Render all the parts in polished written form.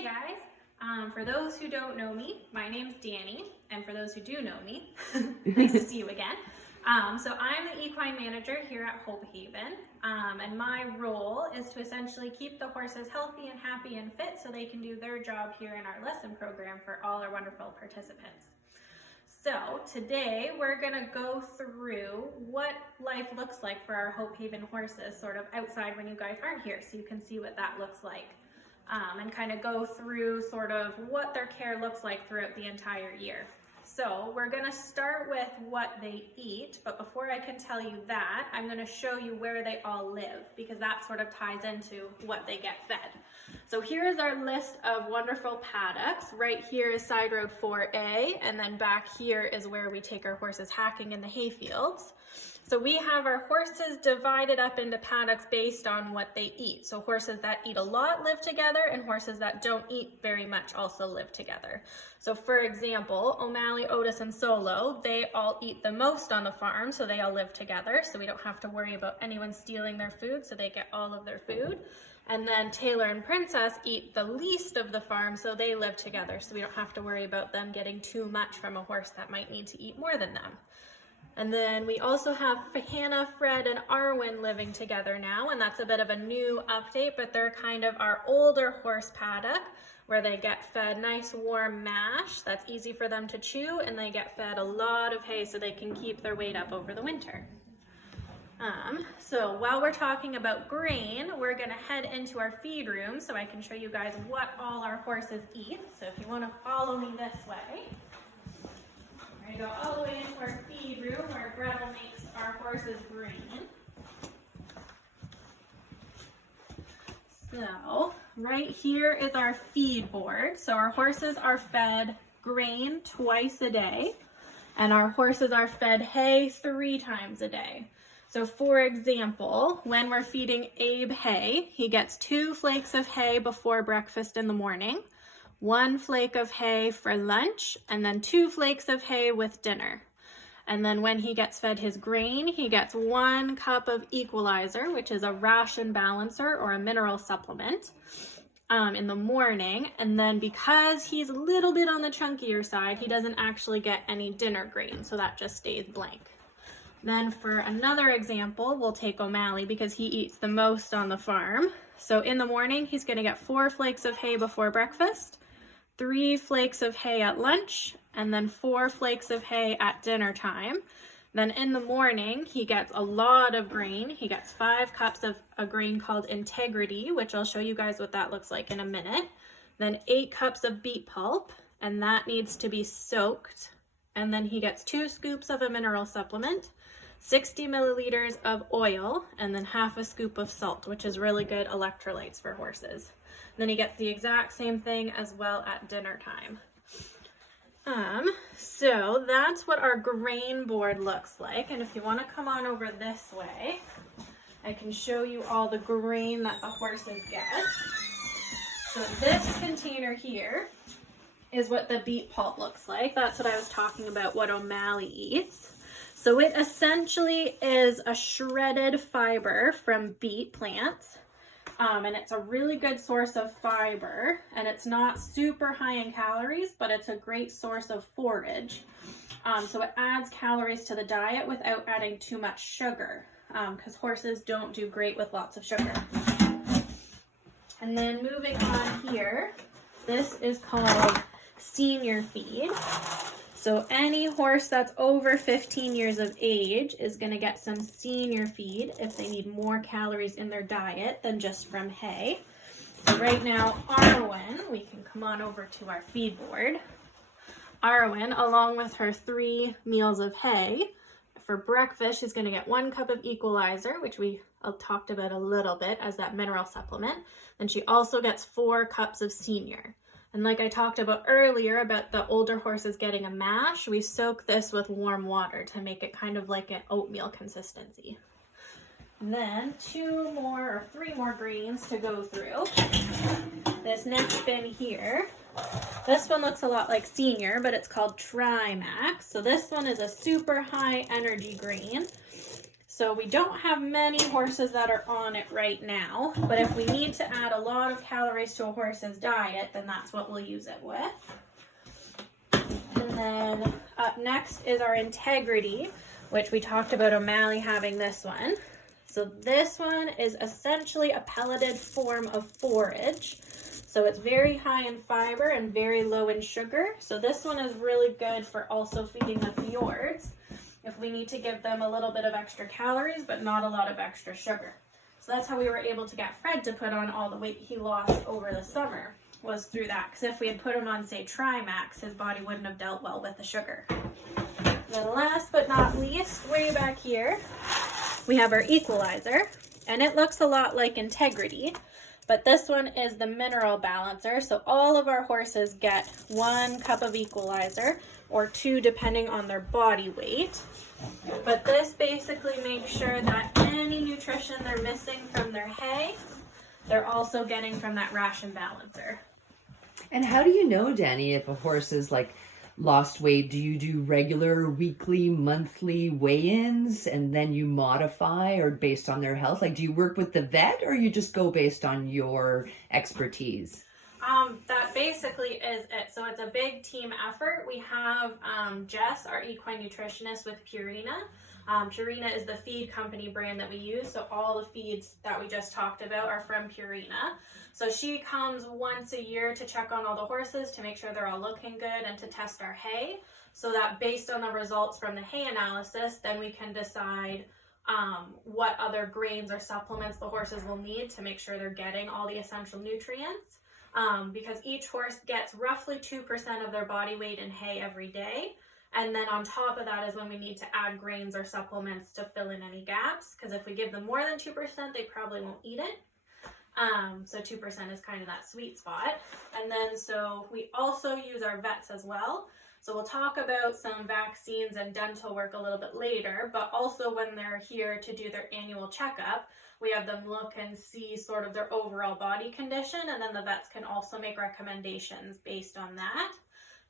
Hey guys, for those who don't know me, my name's Danny, and for those who do know me, nice to see you again. So I'm the equine manager here at Hope Haven, and my role is to essentially keep the horses healthy and happy and fit so they can do their job here in our lesson program for all our wonderful participants. So today we're going to go through what life looks like for our Hope Haven horses sort of outside when you guys aren't here, so you can see what that looks like. And kind of go through sort of what their care looks like throughout the entire year. So we're going to start with what they eat, but before I can tell you that, I'm going to show you where they all live, because that sort of ties into what they get fed. So here is our list of wonderful paddocks. Right here is side road 4A, and then back here is where we take our horses hacking in the hay fields. So we have our horses divided up into paddocks based on what they eat. So horses that eat a lot live together, and horses that don't eat very much also live together. So for example, O'Malley, Otis, and Solo, they all eat the most on the farm, so they all live together. So we don't have to worry about anyone stealing their food, so they get all of their food. And then Taylor and Princess eat the least of the farm, so they live together. So we don't have to worry about them getting too much from a horse that might need to eat more than them. And then we also have Hannah, Fred, and Arwen living together now, and that's a bit of a new update, but they're kind of our older horse paddock, where they get fed nice warm mash that's easy for them to chew, and they get fed a lot of hay so they can keep their weight up over the winter. So while we're talking about grain, we're going to head into our feed room so I can show you guys what all our horses eat. So if you want to follow me this way. We're going to go all the way into our feed room where Gretel makes our horses grain. So right here is our feed board. So our horses are fed grain twice a day, and our horses are fed hay 3 times a day. So for example, when we're feeding Abe hay, he gets 2 flakes of hay before breakfast in the morning, 1 flake of hay for lunch, and then 2 flakes of hay with dinner. And then when he gets fed his grain, he gets 1 cup of equalizer, which is a ration balancer or a mineral supplement, in the morning. And then because he's a little bit on the chunkier side, he doesn't actually get any dinner grain, so that just stays blank. Then for another example, we'll take O'Malley because he eats the most on the farm. So in the morning, he's going to get 4 flakes of hay before breakfast, 3 flakes of hay at lunch, and then 4 flakes of hay at dinner time. Then in the morning, he gets a lot of grain. He gets 5 cups of a grain called Integrity, which I'll show you guys what that looks like in a minute. Then 8 cups of Beet Pulp, and that needs to be soaked. And then he gets 2 scoops of a mineral supplement, 60 milliliters of oil, and then half a scoop of salt, which is really good electrolytes for horses. And then he gets the exact same thing as well at dinner time. So that's what our grain board looks like. And if you want to come on over this way, I can show you all the grain that the horses get. So this container here is what the Beet Pulp looks like. That's what I was talking about, what O'Malley eats. So it essentially is a shredded fiber from beet plants, and it's a really good source of fiber, and it's not super high in calories, but it's a great source of forage. So it adds calories to the diet without adding too much sugar, because horses don't do great with lots of sugar. And then moving on here, this is called senior feed. So any horse that's over 15 years of age is going to get some senior feed if they need more calories in their diet than just from hay. So right now, Arwen, we can come on over to our feed board. Arwen, along with her 3 meals of hay, for breakfast, she's going to get 1 cup of equalizer, which we talked about a little bit as that mineral supplement. Then she also gets 4 cups of senior. And like I talked about earlier about the older horses getting a mash, we soak this with warm water to make it kind of like an oatmeal consistency. And then 2 more or 3 more greens to go through. This next bin here, this one looks a lot like senior, but it's called Trimax. So this one is a super high energy grain. So we don't have many horses that are on it right now, but if we need to add a lot of calories to a horse's diet, then that's what we'll use it with. And then up next is our Integrity, which we talked about O'Malley having this one. So this one is essentially a pelleted form of forage. So it's very high in fiber and very low in sugar. So this one is really good for also feeding the fjords if we need to give them a little bit of extra calories, but not a lot of extra sugar. So that's how we were able to get Fred to put on all the weight he lost over the summer, was through that. Because if we had put him on, say, Trimax, his body wouldn't have dealt well with the sugar. Then last but not least, way back here, we have our Equalizer. And it looks a lot like Integrity, but this one is the mineral balancer. So all of our horses get 1 cup of Equalizer, or 2 depending on their body weight. But this basically makes sure that any nutrition they're missing from their hay, they're also getting from that ration balancer. And how do you know, Danny, if a horse is like lost weight? Do you do regular weekly, monthly weigh-ins and then you modify, or based on their health? Like, do you work with the vet, or you just go based on your expertise? That basically is it. So it's a big team effort. We have Jess, our equine nutritionist, with Purina. Purina is the feed company brand that we use. So all the feeds that we just talked about are from Purina. So she comes once a year to check on all the horses to make sure they're all looking good and to test our hay. So that based on the results from the hay analysis, then we can decide what other grains or supplements the horses will need to make sure they're getting all the essential nutrients. Because each horse gets roughly 2% of their body weight in hay every day. And then on top of that is when we need to add grains or supplements to fill in any gaps. Because if we give them more than 2%, they probably won't eat it. So 2% is kind of that sweet spot. And then so we also use our vets as well. So we'll talk about some vaccines and dental work a little bit later, but also when they're here to do their annual checkup, we have them look and see sort of their overall body condition, and then the vets can also make recommendations based on that.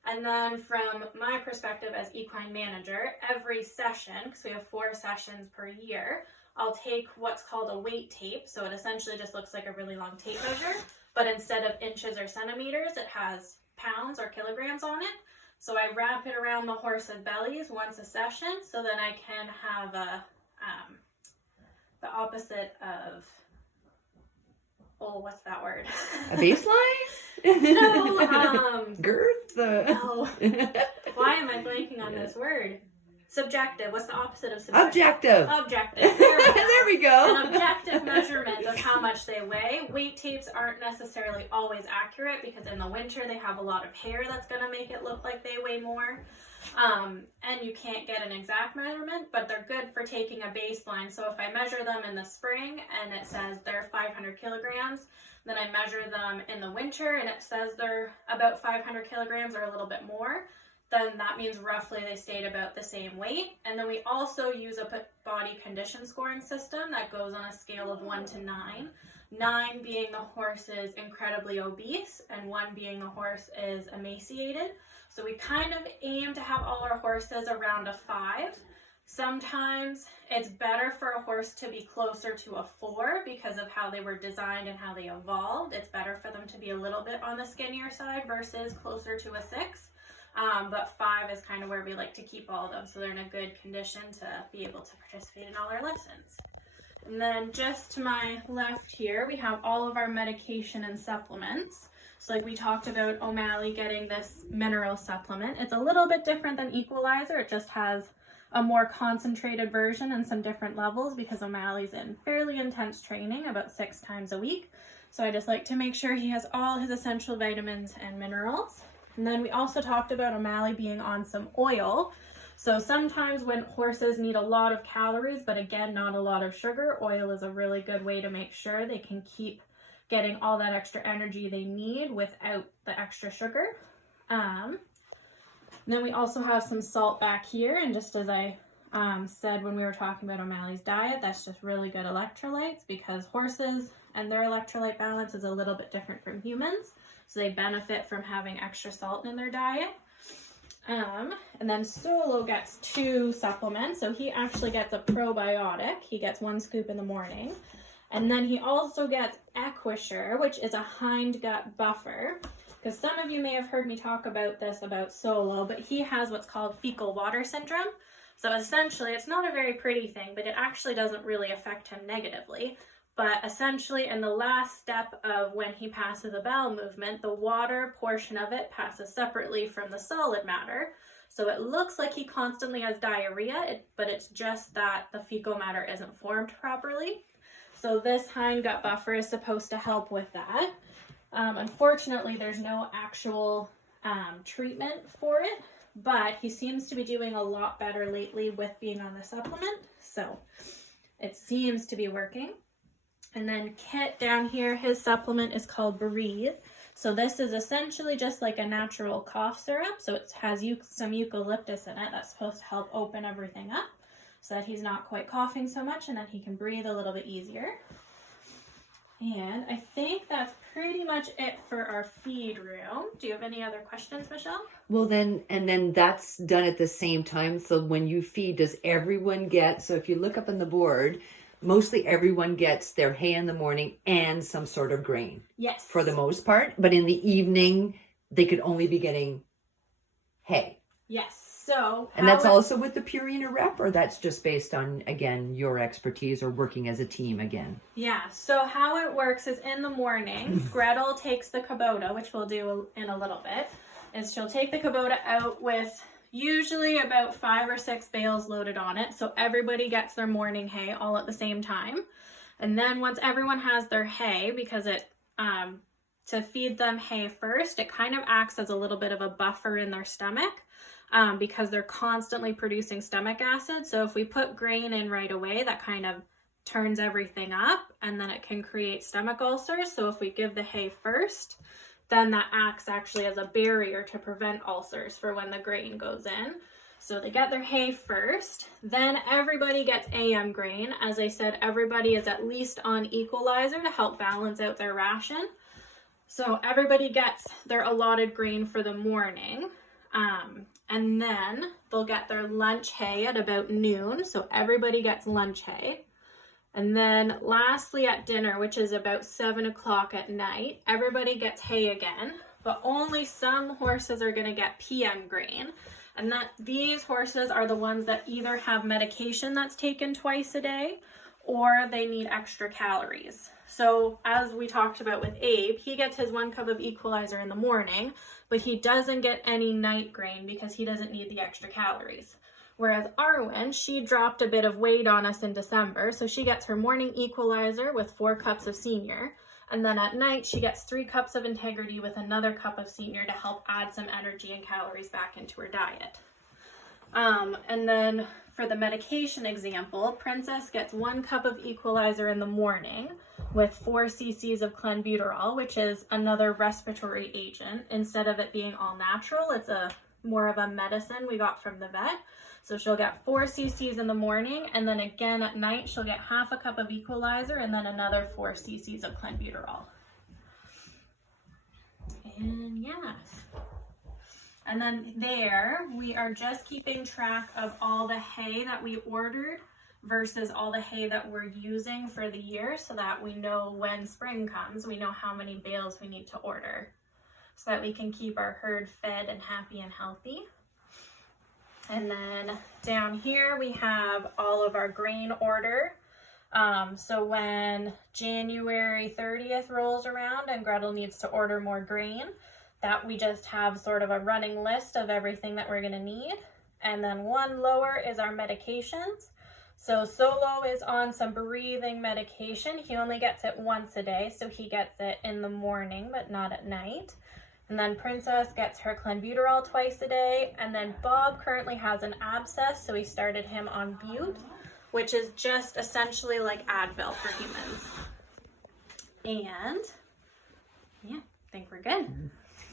And then from my perspective as equine manager, every session, because we have 4 sessions per year, I'll take what's called a weight tape. So it essentially just looks like a really long tape measure, but instead of inches or centimeters, it has pounds or kilograms on it. So I wrap it around the horse's bellies once a session, so then I can have a the opposite of, oh, what's that word? A baseline? No, girth? No. Why am I blanking on this word? Subjective. What's the opposite of subjective? Objective. Objective. There we go. An objective measurement of how much they weigh. Weight tapes aren't necessarily always accurate because in the winter they have a lot of hair that's going to make it look like they weigh more. And you can't get an exact measurement, but they're good for taking a baseline. So if I measure them in the spring and it says they're 500 kilograms, then I measure them in the winter and it says they're about 500 kilograms or a little bit more, then that means roughly they stayed about the same weight. And then we also use a body condition scoring system that goes on a scale of 1 to 9. 9 being the horse is incredibly obese and 1 being the horse is emaciated. So we kind of aim to have all our horses around a 5. Sometimes it's better for a horse to be closer to a 4 because of how they were designed and how they evolved. It's better for them to be a little bit on the skinnier side versus closer to a 6. But 5 is kind of where we like to keep all of them so they're in a good condition to be able to participate in all our lessons. And then just to my left here, we have all of our medication and supplements. So like we talked about O'Malley getting this mineral supplement. It's a little bit different than Equalizer. It just has a more concentrated version and some different levels because O'Malley's in fairly intense training about 6 times a week. So I just like to make sure he has all his essential vitamins and minerals. And then we also talked about O'Malley being on some oil. So sometimes when horses need a lot of calories, but again, not a lot of sugar, oil is a really good way to make sure they can keep getting all that extra energy they need without the extra sugar. Then we also have some salt back here, and just as I said when we were talking about O'Malley's diet, that's just really good electrolytes because horses and their electrolyte balance is a little bit different from humans, so they benefit from having extra salt in their diet. And then Solo gets 2 supplements. So he actually gets a probiotic. He gets 1 scoop in the morning. And then he also gets Equisure, which is a hindgut buffer. Because some of you may have heard me talk about this about Solo, but he has what's called fecal water syndrome. So essentially, it's not a very pretty thing, but it actually doesn't really affect him negatively. But essentially, in the last step of when he passes a bowel movement, the water portion of it passes separately from the solid matter. So it looks like he constantly has diarrhea, but it's just that the fecal matter isn't formed properly. So this hindgut buffer is supposed to help with that. Unfortunately, there's no actual treatment for it, but he seems to be doing a lot better lately with being on the supplement. So it seems to be working. And then Kit down here, his supplement is called Breathe. So this is essentially just like a natural cough syrup. So it has some eucalyptus in it that's supposed to help open everything up so that he's not quite coughing so much and that he can breathe a little bit easier. And I think that's pretty much it for our feed room. Do you have any other questions, Michelle? Well, then that's done at the same time. So when you feed, does everyone get, so if you look up on the board, mostly everyone gets their hay in the morning and some sort of grain. Yes. For the most part. But in the evening, they could only be getting hay. Yes. So, and that's also with the Purina rep, or that's just based on, again, your expertise or working as a team again? Yeah, so how it works is in the morning, Gretel takes the Kubota, which we'll do in a little bit, is she'll take the Kubota out with usually about 5 or 6 bales loaded on it, so everybody gets their morning hay all at the same time. And then once everyone has their hay, because it, to feed them hay first, it kind of acts as a little bit of a buffer in their stomach. Because they're constantly producing stomach acid. So if we put grain in right away, that kind of turns everything up and then it can create stomach ulcers. So if we give the hay first, then that acts actually as a barrier to prevent ulcers for when the grain goes in. So they get their hay first, then everybody gets AM grain. As I said, everybody is at least on equalizer to help balance out their ration. So everybody gets their allotted grain for the morning. And then they'll get their lunch hay at about noon. So everybody gets lunch hay. And then lastly at dinner, which is about 7 o'clock at night, everybody gets hay again, but only some horses are going to get PM grain. And that these horses are the ones that either have medication that's taken twice a day or they need extra calories. So as we talked about with Abe, he gets his 1 cup of equalizer in the morning, but he doesn't get any night grain because he doesn't need the extra calories. Whereas Arwen, she dropped a bit of weight on us in December, so she gets her morning equalizer with 4 cups of senior, and then at night she gets 3 cups of integrity with another cup of senior to help add some energy and calories back into her diet. And then for the medication example, Princess gets 1 cup of equalizer in the morning with 4 cc's of clenbuterol, which is another respiratory agent. Instead of it being all natural, it's more of a medicine we got from the vet. So she'll get 4 cc's in the morning, and then again at night she'll get half a cup of equalizer and then another 4 cc's of clenbuterol. And yeah. And then there, we are just keeping track of all the hay that we ordered versus all the hay that we're using for the year so that we know when spring comes, we know how many bales we need to order so that we can keep our herd fed and happy and healthy. And then down here, we have all of our grain order. So when January 30th rolls around and Gretel needs to order more grain, that we just have sort of a running list of everything that we're going to need. And then one lower is our medications. So Solo is on some breathing medication. He only gets it once a day, so he gets it in the morning, but not at night. And then Princess gets her clenbuterol twice a day. And then Bob currently has an abscess, so we started him on Butte, which is just essentially like Advil for humans. And yeah, I think we're good.